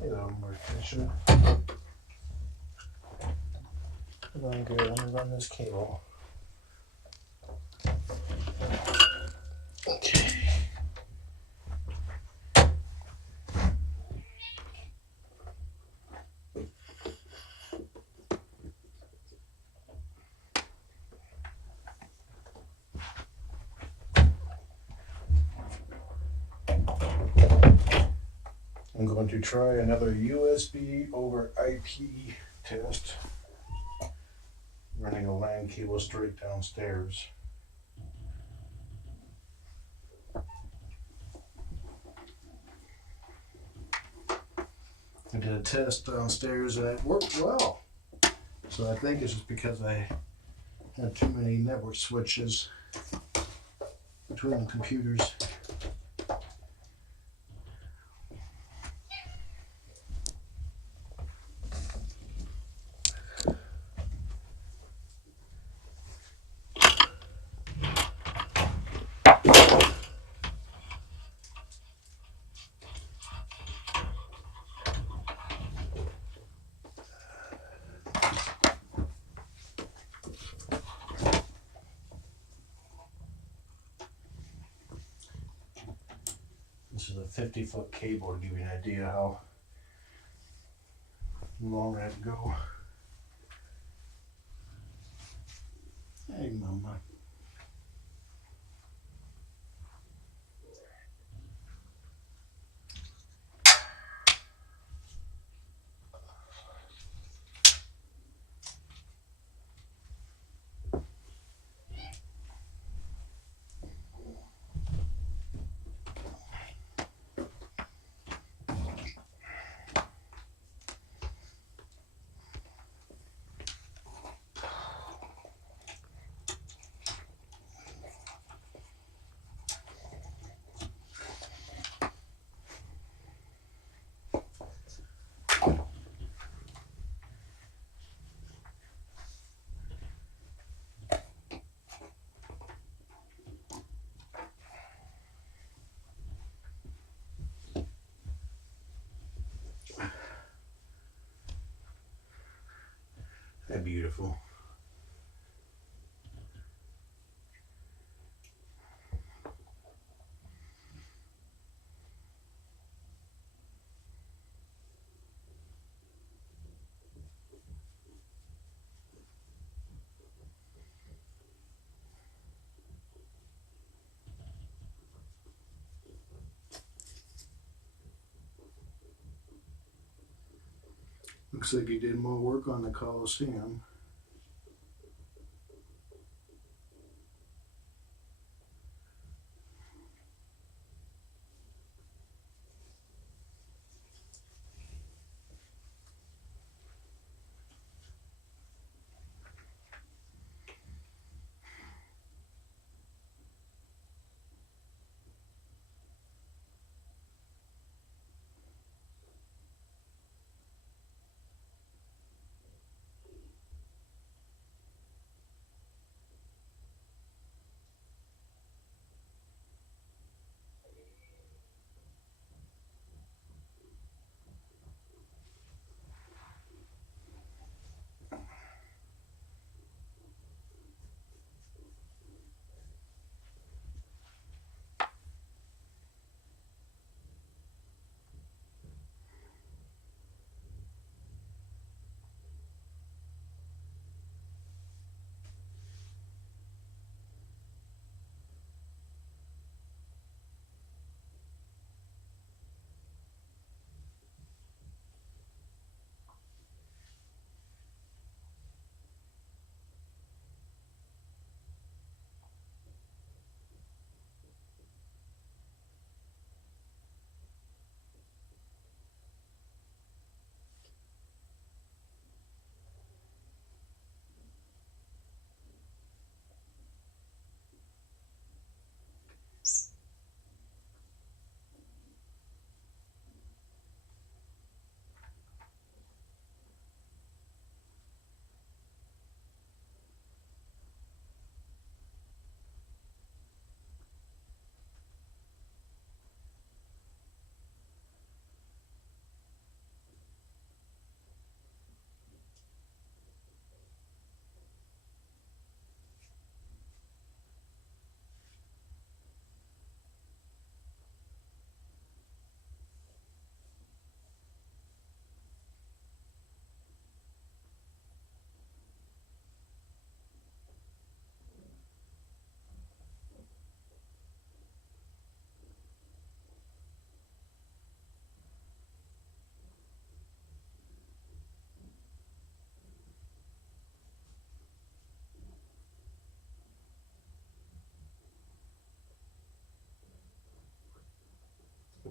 Hello, Morticia. Going good. Let me run this cable. Okay. I'm going to try another USB over IP test, running a LAN cable straight downstairs. I did a test downstairs and it worked well. So I think it's just because I had too many network switches between the computers. This is a 50-foot cable to give you an idea how long I have to go. Hey, Mama. They're beautiful. Looks like you did more work on the Coliseum.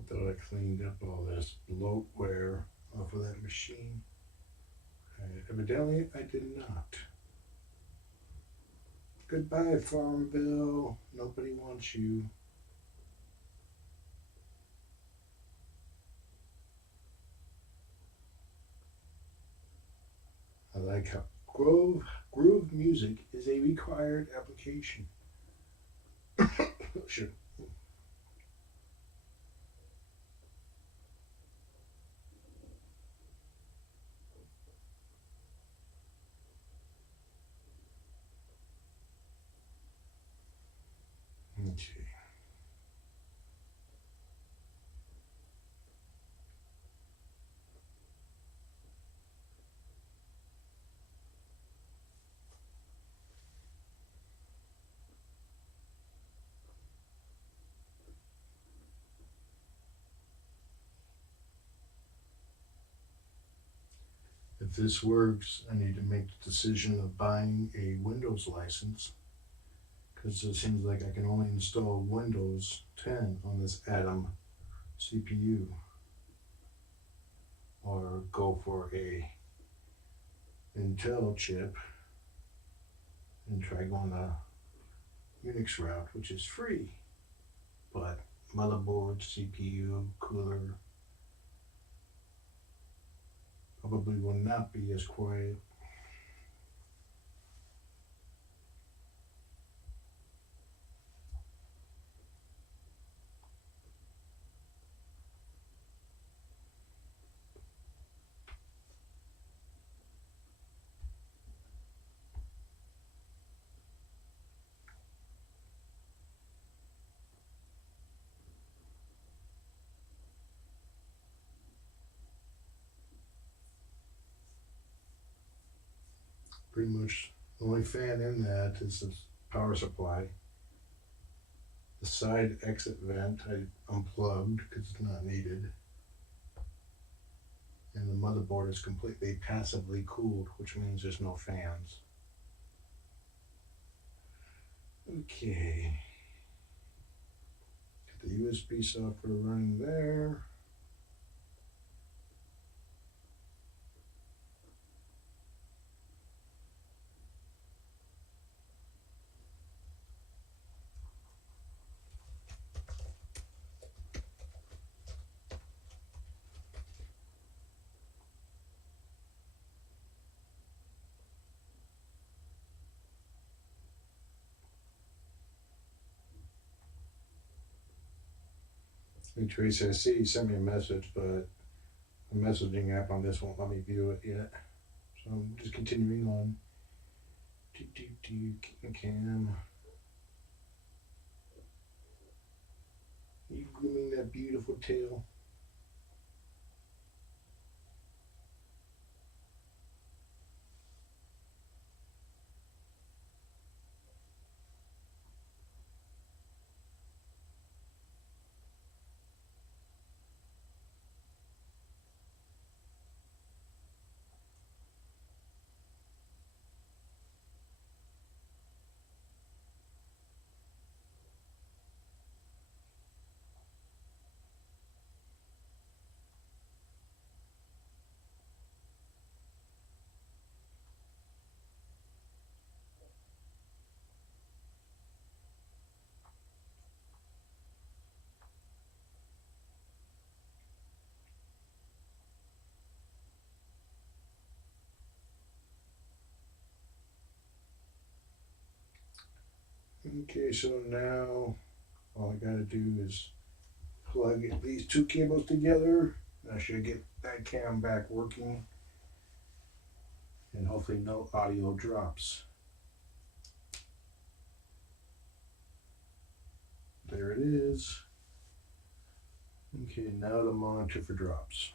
thought I cleaned up all this bloatware off of that machine. Evidently, I did not. Goodbye, Farmville. Nobody wants you. I like how groove music is a required application. Sure. Okay. If this works, I need to make the decision of buying a Windows license, because it seems like I can only install Windows 10 on this Addams CPU, or go for a Intel chip and try going the Unix route, which is free, but motherboard, CPU, cooler probably will not be as quiet. Pretty much the only fan in that is the power supply. The side exit vent I unplugged because it's not needed. And the motherboard is completely passively cooled, which means there's no fans. Okay. Get the USB software running there. Hey Teresa, I see you sent me a message, but the messaging app on this won't let me view it yet. So I'm just continuing on. Cam. You grooming that beautiful tail. Okay, so now all I gotta do is plug these two cables together. I should get that cam back working, and hopefully no audio drops. There it is. Okay, now the monitor for drops.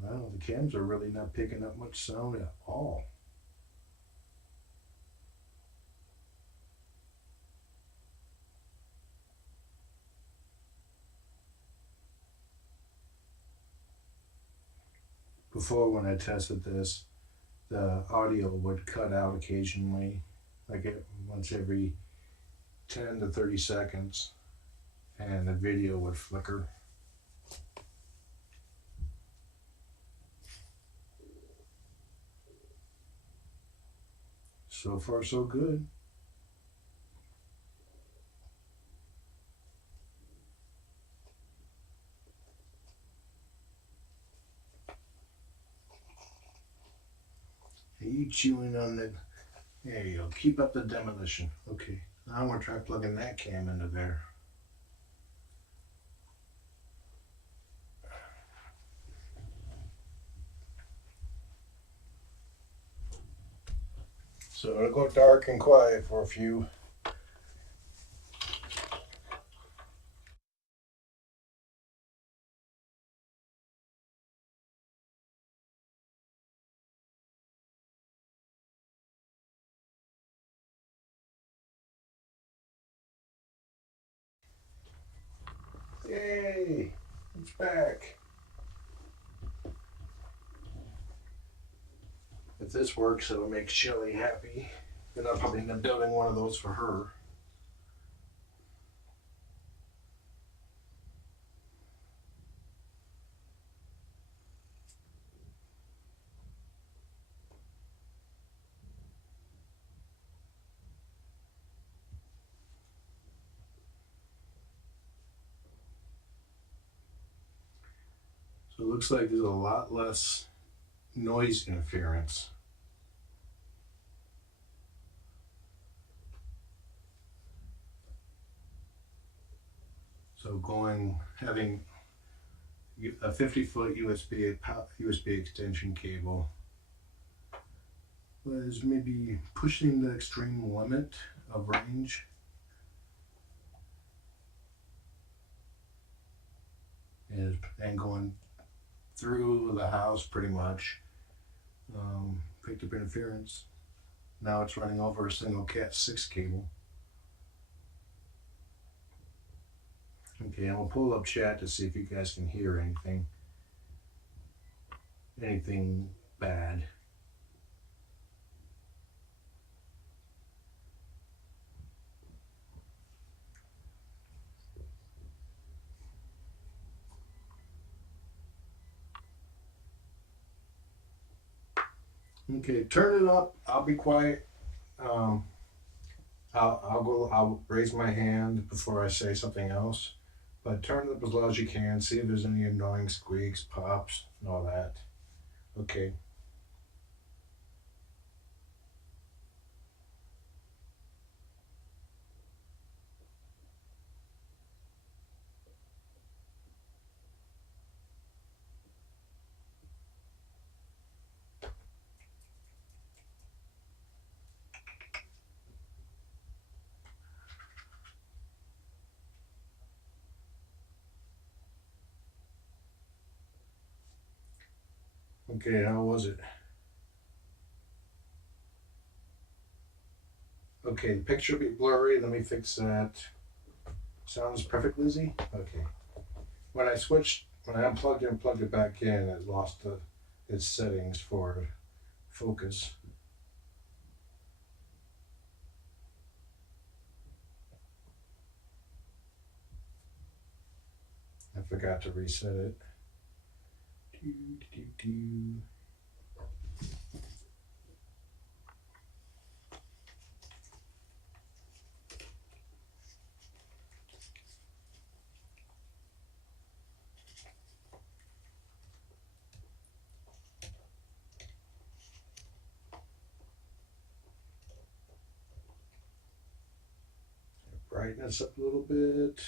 Wow, the cams are really not picking up much sound at all. Before, when I tested this, the audio would cut out occasionally, like once every 10 to 30 seconds and the video would flicker. So far, so good. Are you chewing on the... There you go. Keep up the demolition. Okay. Now I'm going to try plugging that cam into there. So it'll go dark and quiet for a few. Yay! It's back. If this works, it'll make Shelly happy. Then I'll probably end up building one of those for her. So it looks like there's a lot less noise interference. So having a 50-foot USB extension cable was maybe pushing the extreme limit of range. And going through the house pretty much. Picked up interference. Now it's running over a single Cat 6 cable. Okay, I'm gonna pull up chat to see if you guys can hear anything bad. Okay, turn it up. I'll be quiet. I'll raise my hand before I say something else. But turn it up as loud as you can. See if there's any annoying squeaks, pops, and all that. Okay. Okay, how was it? Okay, the picture will be blurry. Let me fix that. Sounds perfect, Lizzie? Okay. When I unplugged it and plugged it back in, it lost its settings for focus. I forgot to reset it. Brightness up a little bit.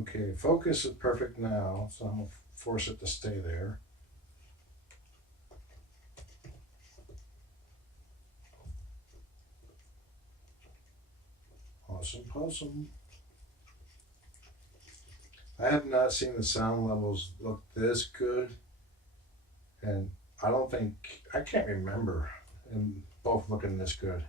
Okay, focus is perfect now, so I'm going to force it to stay there. Awesome. I have not seen the sound levels look this good, and I can't remember them both looking this good.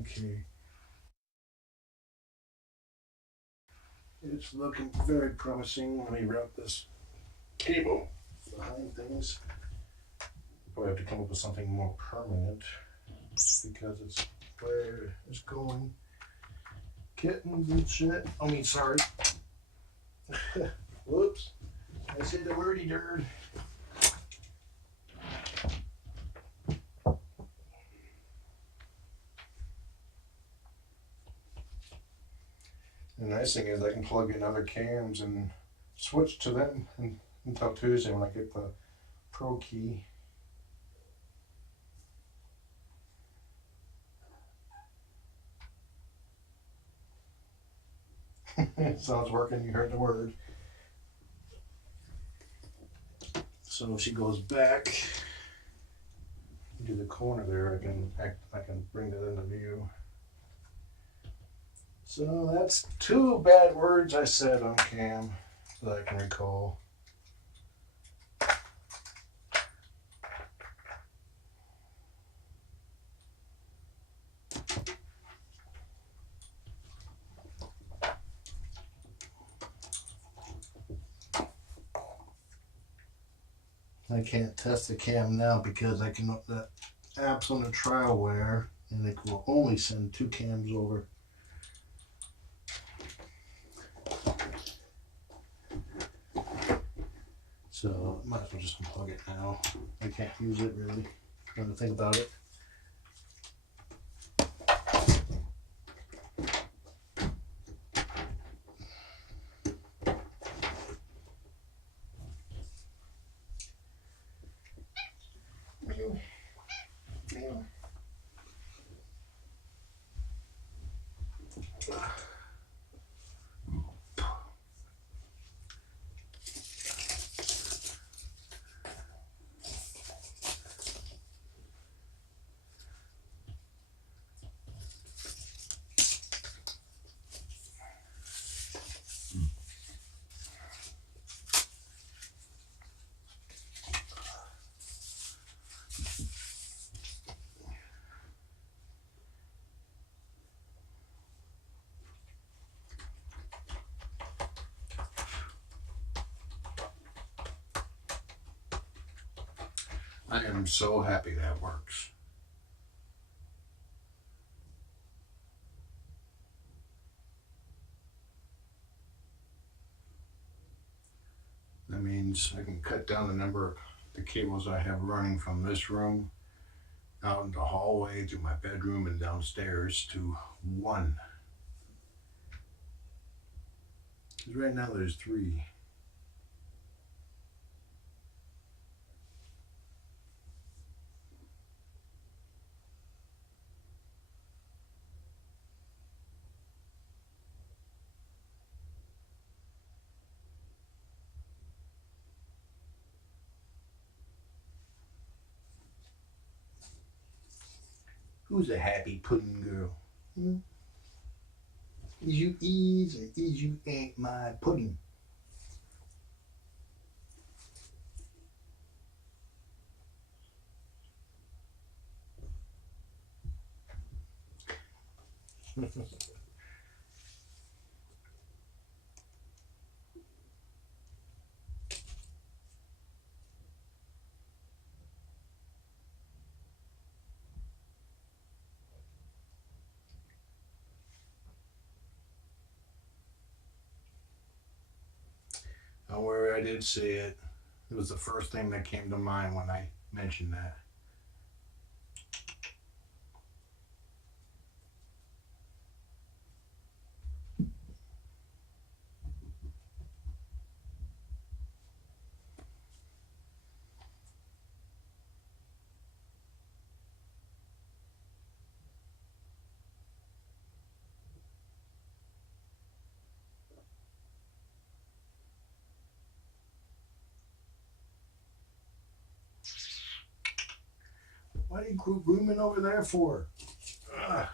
Okay. It's looking very promising. Let me route this cable behind things. Probably have to come up with something more permanent because it's where it's going. Kittens and shit. I mean, sorry. Whoops. I said the wordy dirt. The nice thing is I can plug in other cams and switch to them until Tuesday when I get the Pro key. So it's working, you heard the word. So if she goes back to the corner there, I can bring that into view. So that's 2 bad words I said on cam that I can recall. I can't test the cam now because I can the app's on the trialware and it will only send 2 cams over. So I might as well just unplug it now. I can't use it really. Trying to think about it. I am so happy that works. That means I can cut down the number of the cables I have running from this room out in the hallway to my bedroom and downstairs to 1. Because right now there's 3. Who's a happy pudding girl? Is you ease or is you ain't my pudding? Don't worry, I did say it. It was the first thing that came to mind when I mentioned that. What are you grooming over there for? Ugh.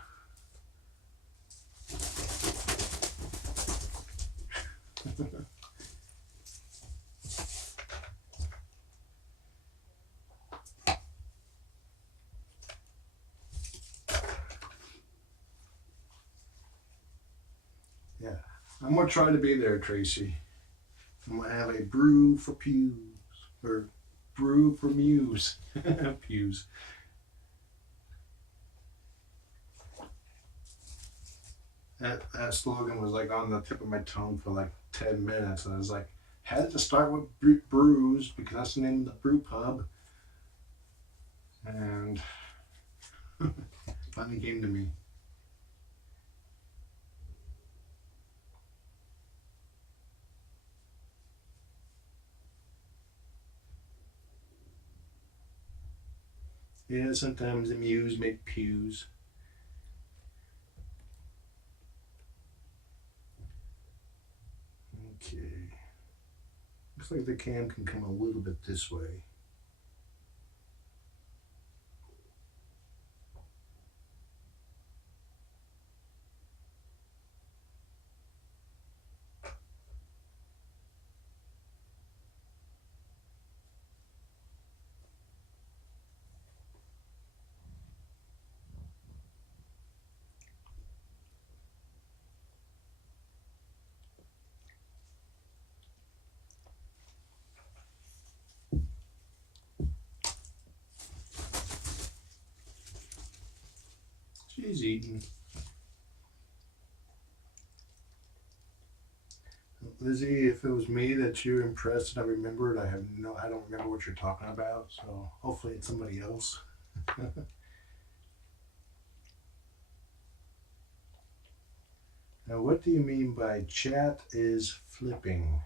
Yeah, I'm gonna try to be there, Tracy. I'm gonna have a brew for pews, or brew for muse. Pews. That slogan was like on the tip of my tongue for like 10 minutes. And I was like, had to start with brews because that's the name of the brew pub. And finally came to me. Yeah, sometimes the muse make pews. Okay. Looks like the cam can come a little bit this way. She's eating. Lizzie, if it was me that you're impressed and I remembered, I don't remember what you're talking about, so hopefully it's somebody else. Now, what do you mean by chat is flipping?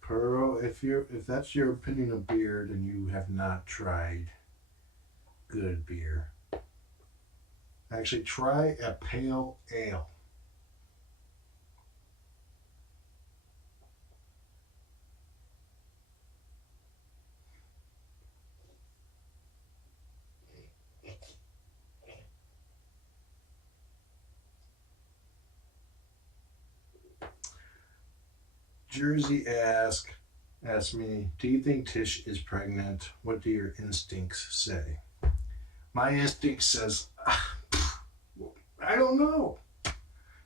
Pearl, if that's your opinion of beer, then you have not tried good beer. Actually, try a pale ale. Jersey asked me, do you think Tish is pregnant? What do your instincts say? My instinct says, I don't know.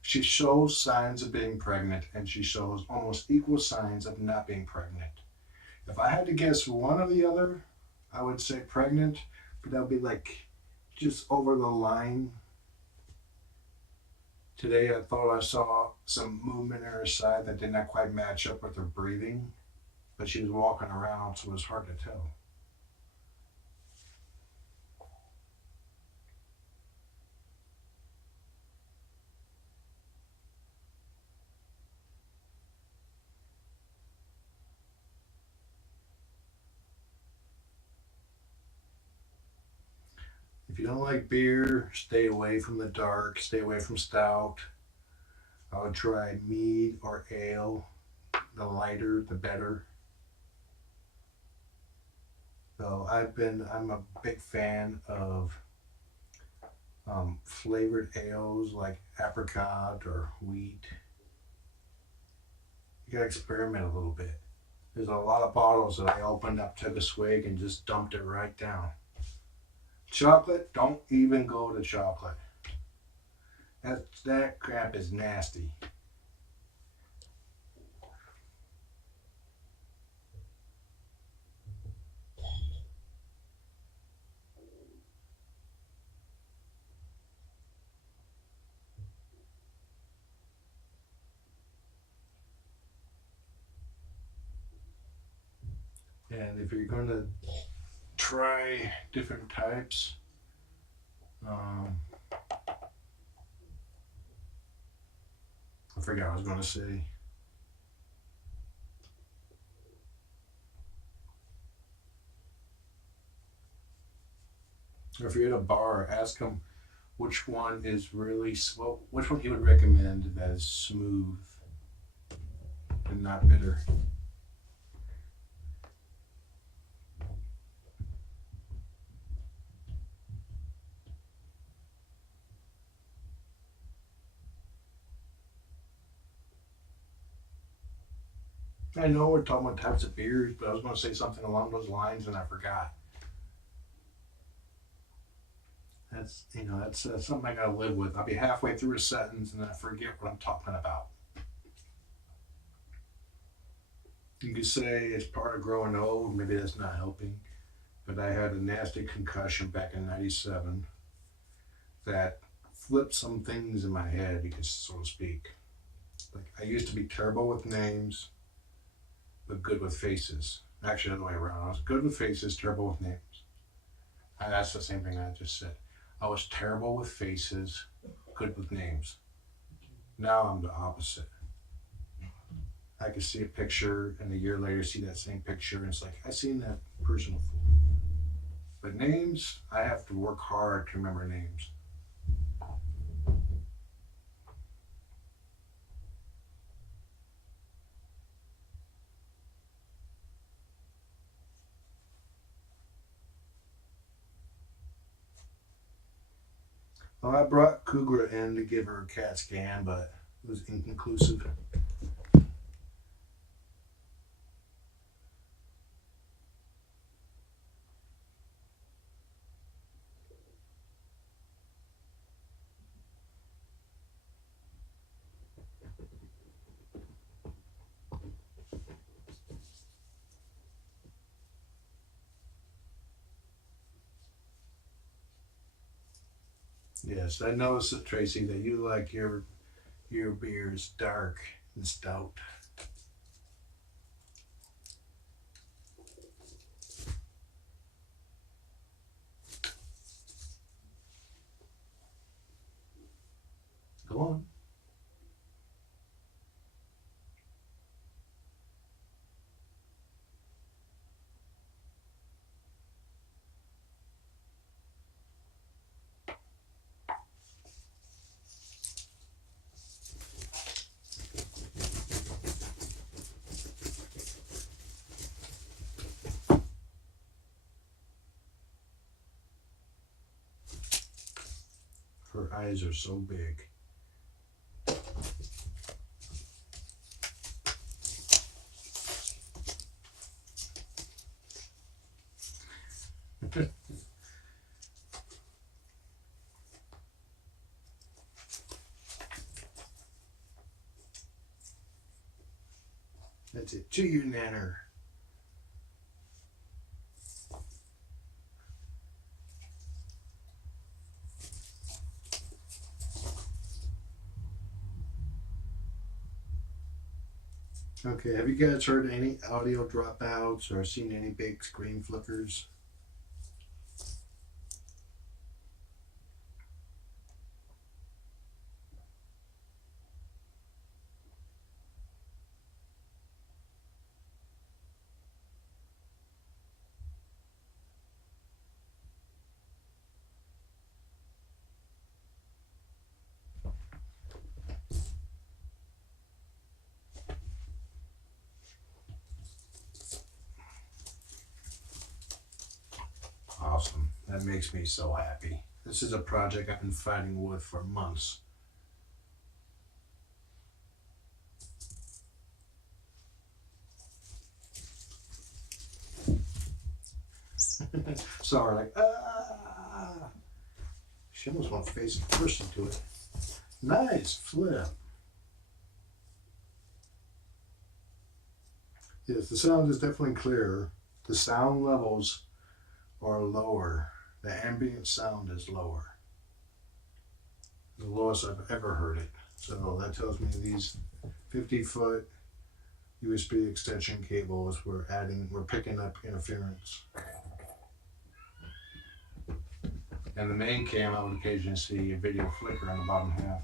She shows signs of being pregnant, and she shows almost equal signs of not being pregnant. If I had to guess one or the other, I would say pregnant, but that would be like just over the line. Today I thought I saw some movement in her side that did not quite match up with her breathing, but she was walking around, so it was hard to tell. If you don't like beer, stay away from the dark, stay away from stout. I would try mead or ale. The lighter, the better. So I'm a big fan of flavored ales like apricot or wheat. You gotta experiment a little bit. There's a lot of bottles that I opened up, took a swig, and just dumped it right down. Chocolate, don't even go to chocolate. That crap is nasty. And if you're going to try different types, I forgot what I was going to say. Or if you're at a bar, ask them which one is really which one he would recommend that is smooth and not bitter. I know we're talking about types of beers, but I was going to say something along those lines and I forgot. That's something I gotta live with. I'll be halfway through a sentence and then I forget what I'm talking about. You could say it's part of growing old. Maybe that's not helping. But I had a nasty concussion back in '97 that flipped some things in my head, because so to speak. Like I used to be terrible with names, but good with faces. Actually, the other way around. I was good with faces, terrible with names. That's the same thing I just said. I was terrible with faces, good with names. Now I'm the opposite. I can see a picture and a year later see that same picture and it's like, I seen that person before. But names, I have to work hard to remember names. Well, I brought Cougar in to give her a CAT scan, but it was inconclusive. Yes, I noticed, Tracy, that you like your beers dark and stout. Go on. Her eyes are so big. That's it. To you, Nanner. Okay, have you guys heard any audio dropouts or seen any big screen flickers? Awesome. That makes me so happy. This is a project I've been fighting with for months. Sorry, like, ah. She almost went face first into it. Nice flip. Yes, the sound is definitely clearer. The sound levels are lower. The ambient sound is lower. The lowest I've ever heard it. So that tells me these 50-foot USB extension cables we're picking up interference. And the main cam, I would occasionally see a video flicker on the bottom half.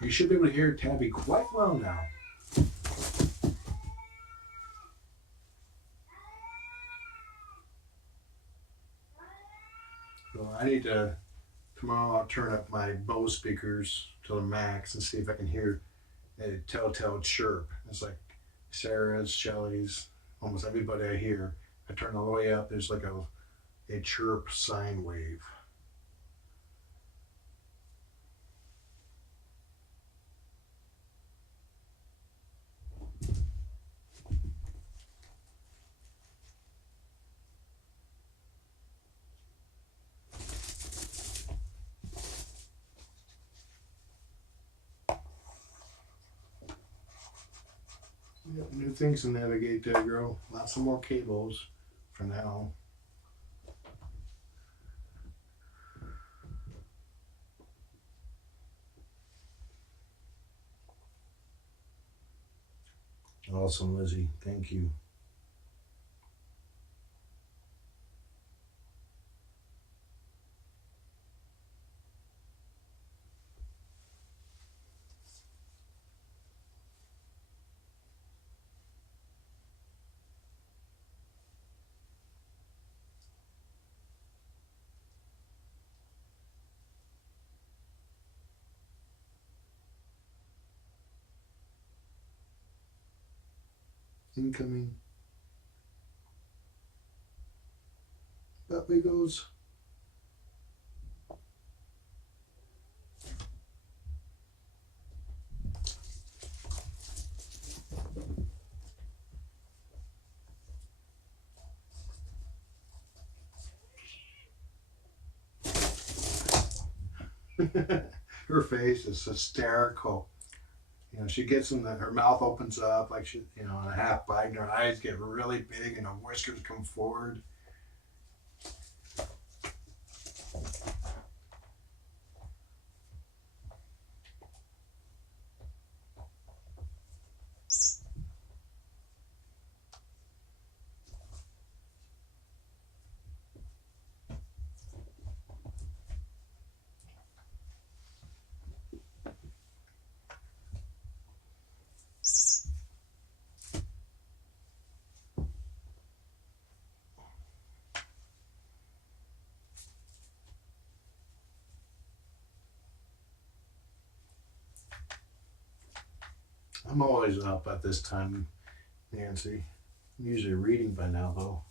You should be able to hear Tabby quite well now. So I need to, tomorrow I'll turn up my Bose speakers to the max and see if I can hear a telltale chirp. It's like Sarah's, Shelly's, almost everybody I hear. I turn all the way up, there's like a chirp sine wave. New things to navigate there, girl. Lots of more cables for now. Awesome, Lizzie. Thank you. Incoming. That way goes. Her face is hysterical. You know, she gets in her mouth opens up like she, you know, in a half bite, and her eyes get really big, and her whiskers come forward. I'm always up at this time, Nancy. I'm usually reading by now, though.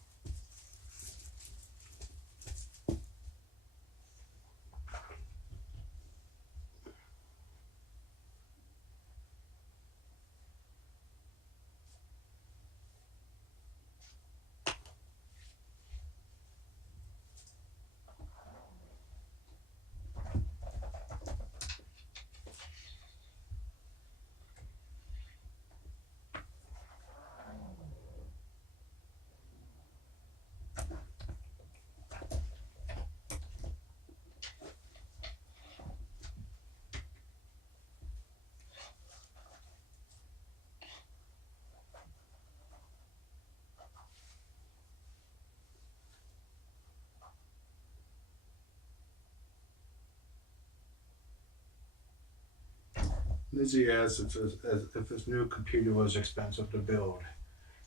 Lizzie asks if this new computer was expensive to build.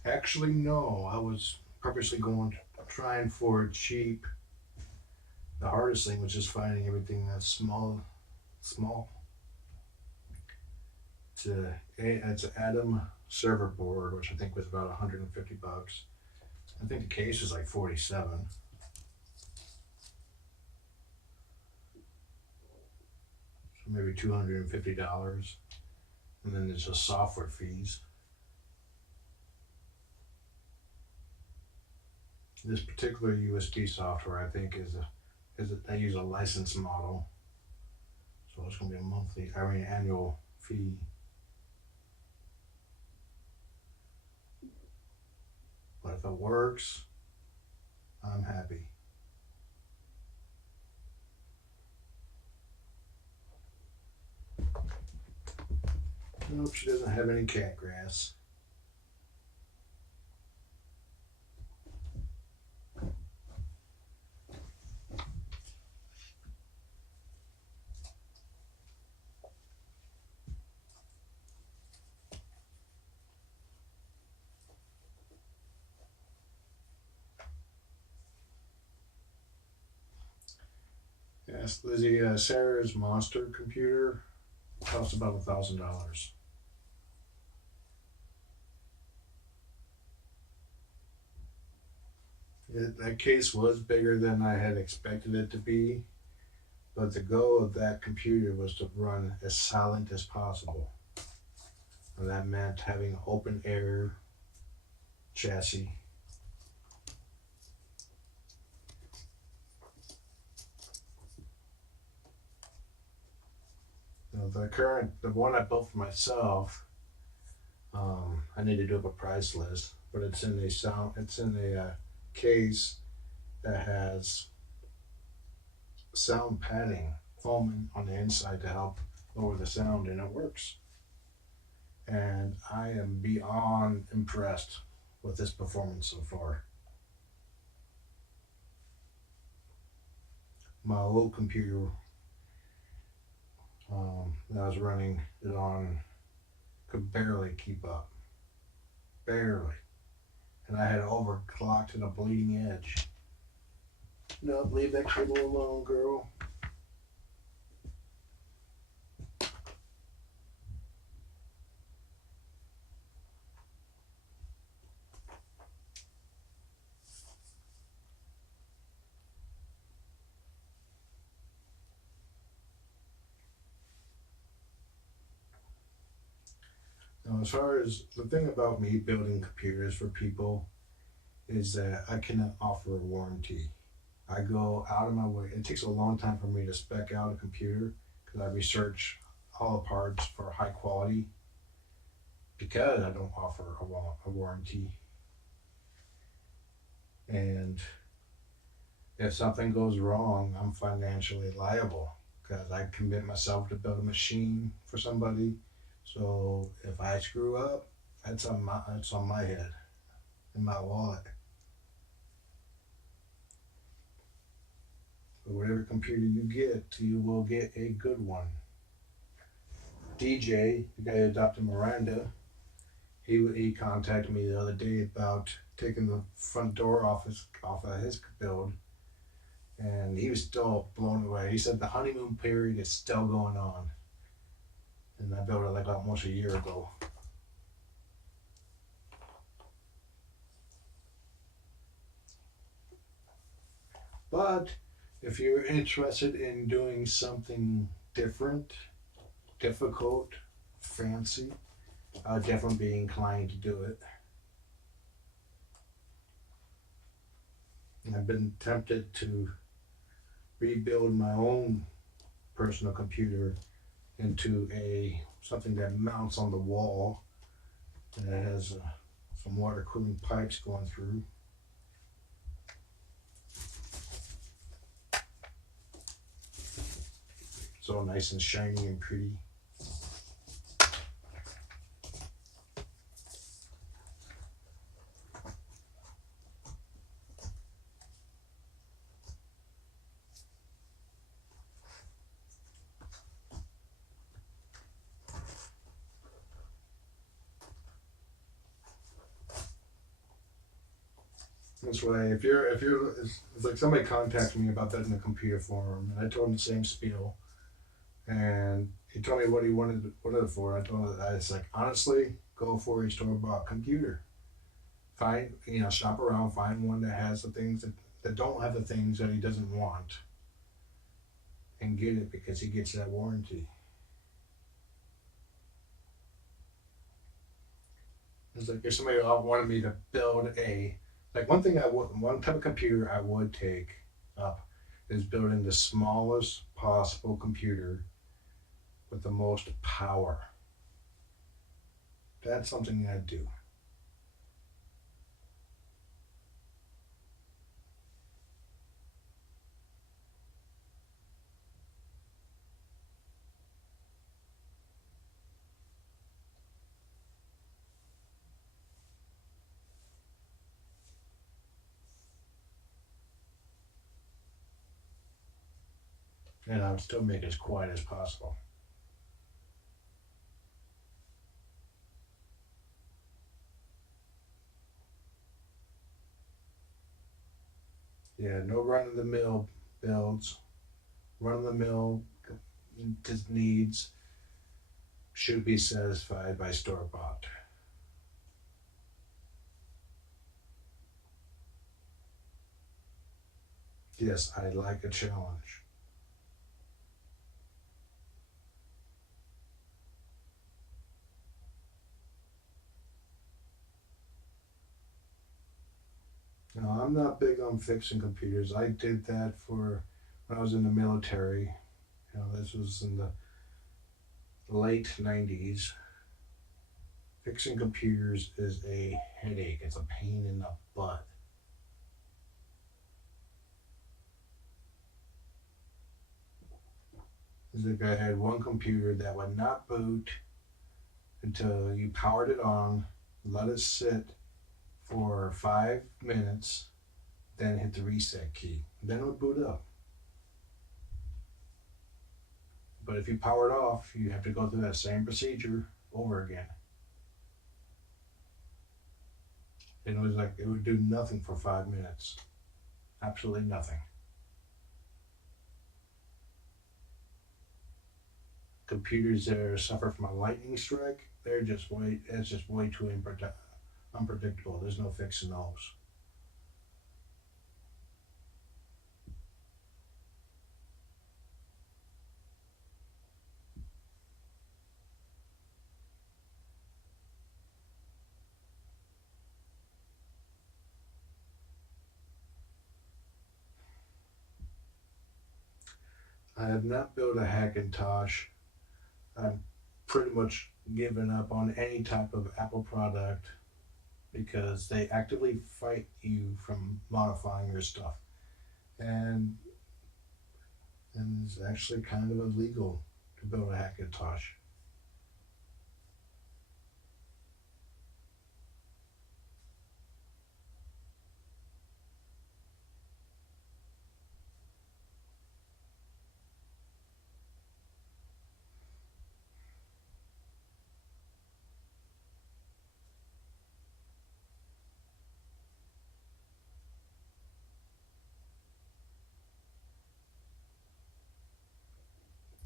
Actually, no. I was purposely trying for cheap. The hardest thing was just finding everything that's small. It's an Addams server board, which I think was about $150. I think the case is like 47. So maybe $250. And then there's just software fees. This particular USB software, I think, I use a license model, so it's going to be annual fee. But if it works, I'm happy. Nope, she doesn't have any cat grass. Yes, Lizzie, Sarah's monster computer costs about $1,000. That case was bigger than I had expected it to be, but the goal of that computer was to run as silent as possible. And that meant having open air chassis. The one I built for myself, I need to do up a price list, but it's in a case that has sound padding foam on the inside to help lower the sound, and it works. And I am beyond impressed with this performance so far. My old computer that I was running it on could barely keep up. Barely. And I had overclocked to the bleeding edge. No, leave that cable alone, girl. Now, as far as the thing about me building computers for people is that I cannot offer a warranty. I go out of my way. It takes a long time for me to spec out a computer because I research all the parts for high quality because I don't offer a warranty. And if something goes wrong, I'm financially liable because I commit myself to build a machine for somebody. So if I screw up, it's on my head, in my wallet. But whatever computer you get, you will get a good one. DJ, the guy who adopted Miranda, he contacted me the other day about taking the front door off of his build, and he was still blown away. He said the honeymoon period is still going on, and I built it like almost a year ago. But if you're interested in doing something different, difficult, fancy, I'd definitely be inclined to do it. I've been tempted to rebuild my own personal computer into something that mounts on the wall and it has some water cooling pipes going through. It's all nice and shiny and pretty. That's why if it's like somebody contacted me about that in the computer forum, and I told him the same spiel, and he told me what he wanted it for. I told him, I was like, honestly, go for a store-bought computer. Find, shop around, find one that has the things that don't have the things that he doesn't want, and get it because he gets that warranty. It's like if somebody wanted me to build one type of computer I would take up is building the smallest possible computer with the most power. That's something I'd do. And I would still make it as quiet as possible. Yeah, no run of the mill builds. Run of the mill needs should be satisfied by store bought. Yes, I like a challenge. No, I'm not big on fixing computers. I did that for when I was in the military. This was in the late 90s, Fixing computers is a headache. It's a pain in the butt. It's like I had one computer that would not boot until you powered it on, let it sit for 5 minutes, then hit the reset key. Then it would boot up. But if you power it off, you have to go through that same procedure over again. And it was like it would do nothing for 5 minutes. Absolutely nothing. Computers that suffer from a lightning strike, it's just way too unpredictable. There's no fixing those. I have not built a Hackintosh. I'm pretty much given up on any type of Apple product because they actively fight you from modifying your stuff. And it's actually kind of illegal to build a Hackintosh.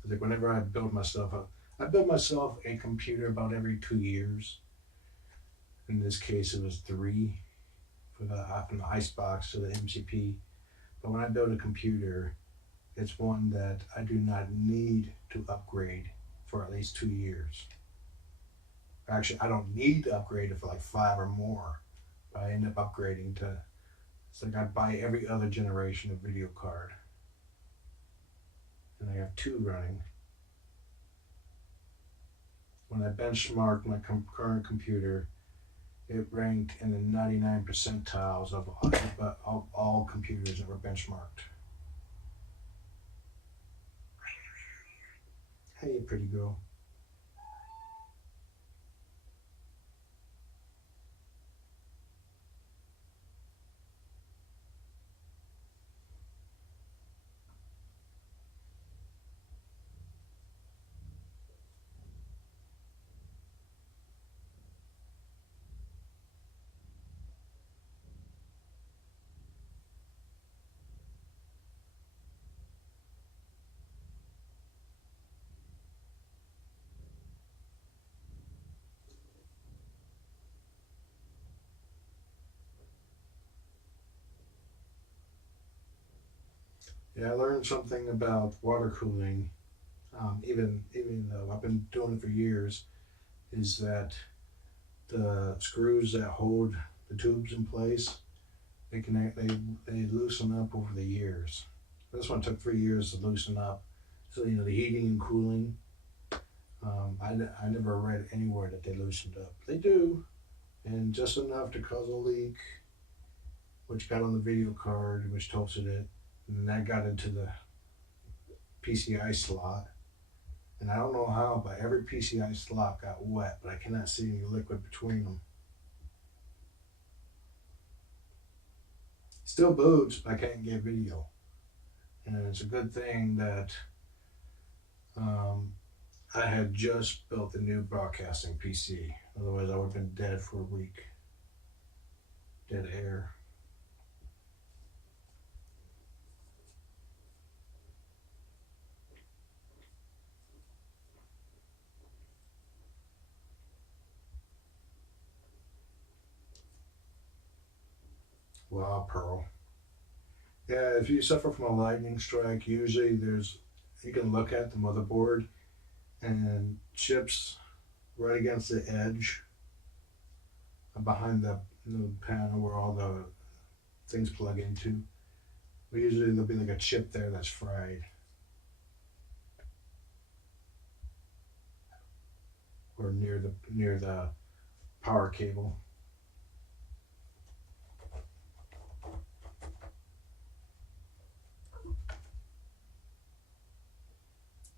Like whenever I build myself a computer about every 2 years. In this case, it was 3 from the icebox to the MCP. But when I build a computer, it's one that I do not need to upgrade for at least 2 years. Actually, I don't need to upgrade it for like 5 or more. But I end up upgrading to, it's like I buy every other generation of video card. And I have 2 running. When I benchmarked my current computer, it ranked in the 99 percentiles of all computers that were benchmarked. Hey, pretty girl. Yeah, I learned something about water cooling. Even though I've been doing it for years, is that the screws that hold the tubes in place, they loosen up over the years. This one took 3 years to loosen up. So the heating and cooling. I never read anywhere that they loosened up. They do, and just enough to cause a leak, which got on the video card, which toasted it, and that got into the PCI slot. And I don't know how, but every PCI slot got wet, but I cannot see any liquid between them. Still boots, but I can't get video. And it's a good thing that I had just built the new broadcasting PC. Otherwise, I would have been dead for a week. Dead air. Wow, Pearl. Yeah, if you suffer from a lightning strike, usually you can look at the motherboard and chips right against the edge behind the panel where all the things plug into. But usually there'll be like a chip there that's fried. Or near the power cable.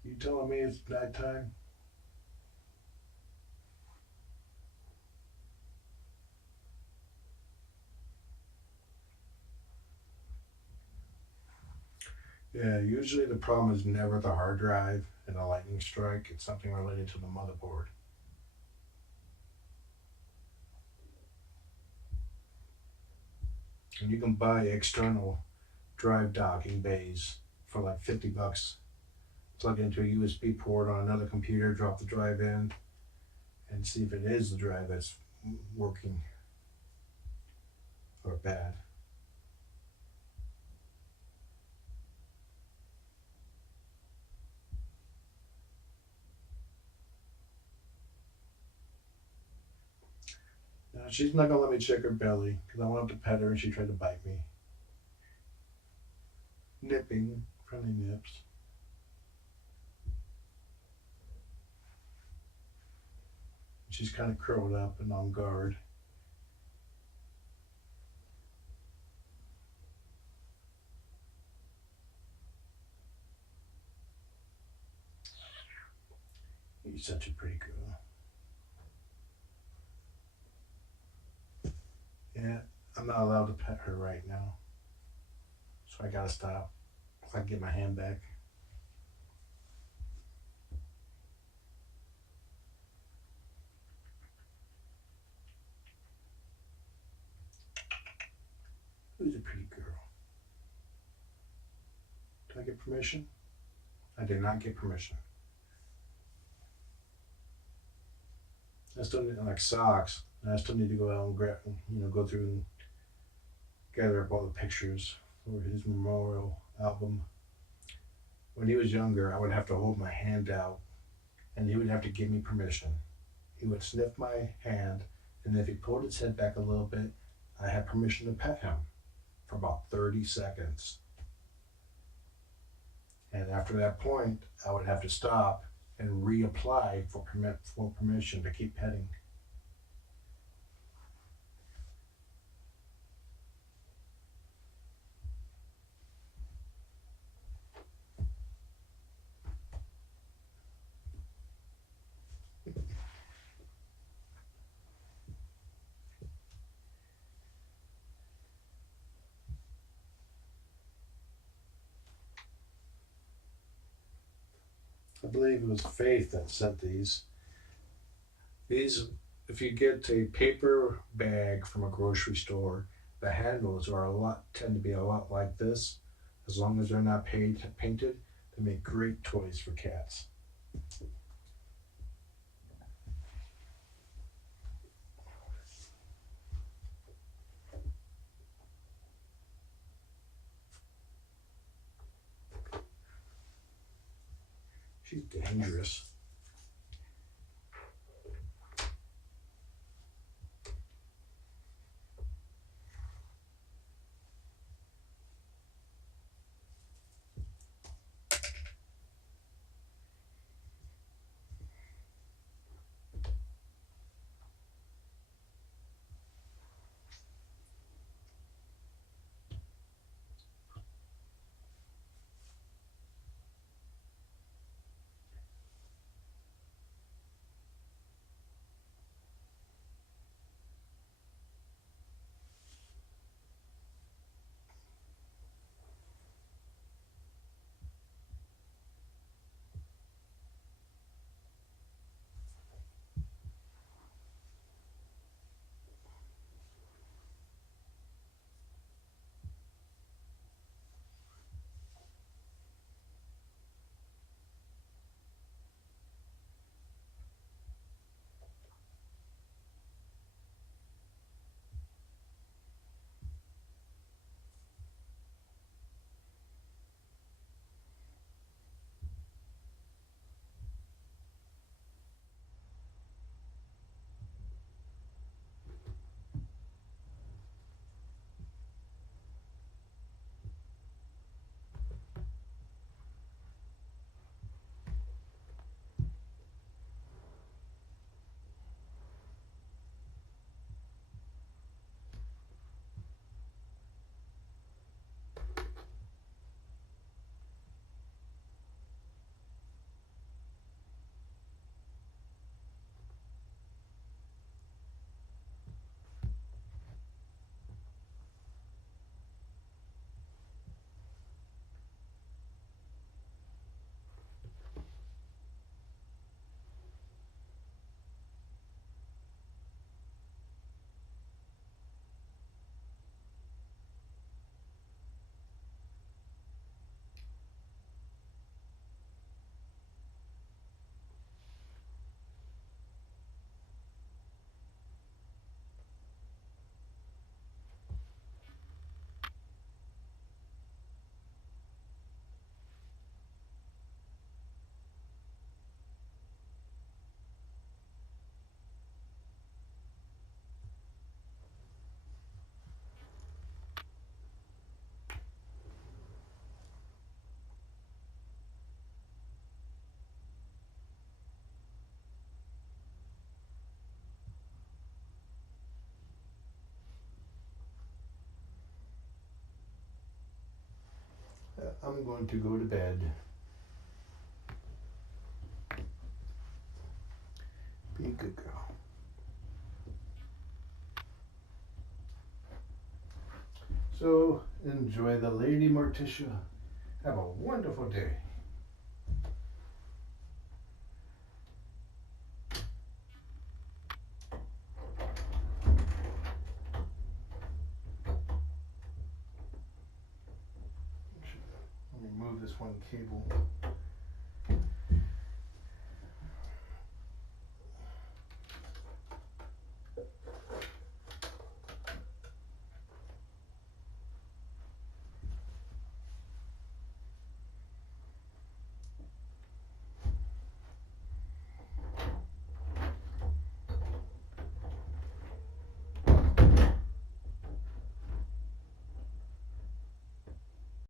You telling me it's nighttime? Yeah, usually the problem is never the hard drive and a lightning strike. It's something related to the motherboard. And you can buy external drive docking bays for like $50. Plug it into a USB port on another computer, drop the drive in, and see if it is the drive that's working or bad. Now, she's not gonna let me check her belly because I wanted to pet her and she tried to bite me. Nipping, friendly nips. She's kind of curled up and on guard. You're such a pretty girl. Yeah, I'm not allowed to pet her right now. So I gotta stop. If I can get my hand back. Who's a pretty girl? Did I get permission? I did not get permission. I still need like socks. And I still need to go out and grab, go through and gather up all the pictures for his memorial album. When he was younger, I would have to hold my hand out, and he would have to give me permission. He would sniff my hand, and if he pulled his head back a little bit, I had permission to pet him for about 30 seconds. And after that point, I would have to stop and reapply for permission to keep petting. I believe it was Faith that sent these. These, if you get a paper bag from a grocery store, the handles tend to be a lot like this. As long as they're not painted, they make great toys for cats. She's dangerous. I'm going to go to bed. Be a good girl. So enjoy the Lady Morticia. Have a wonderful day. Let me move this one cable.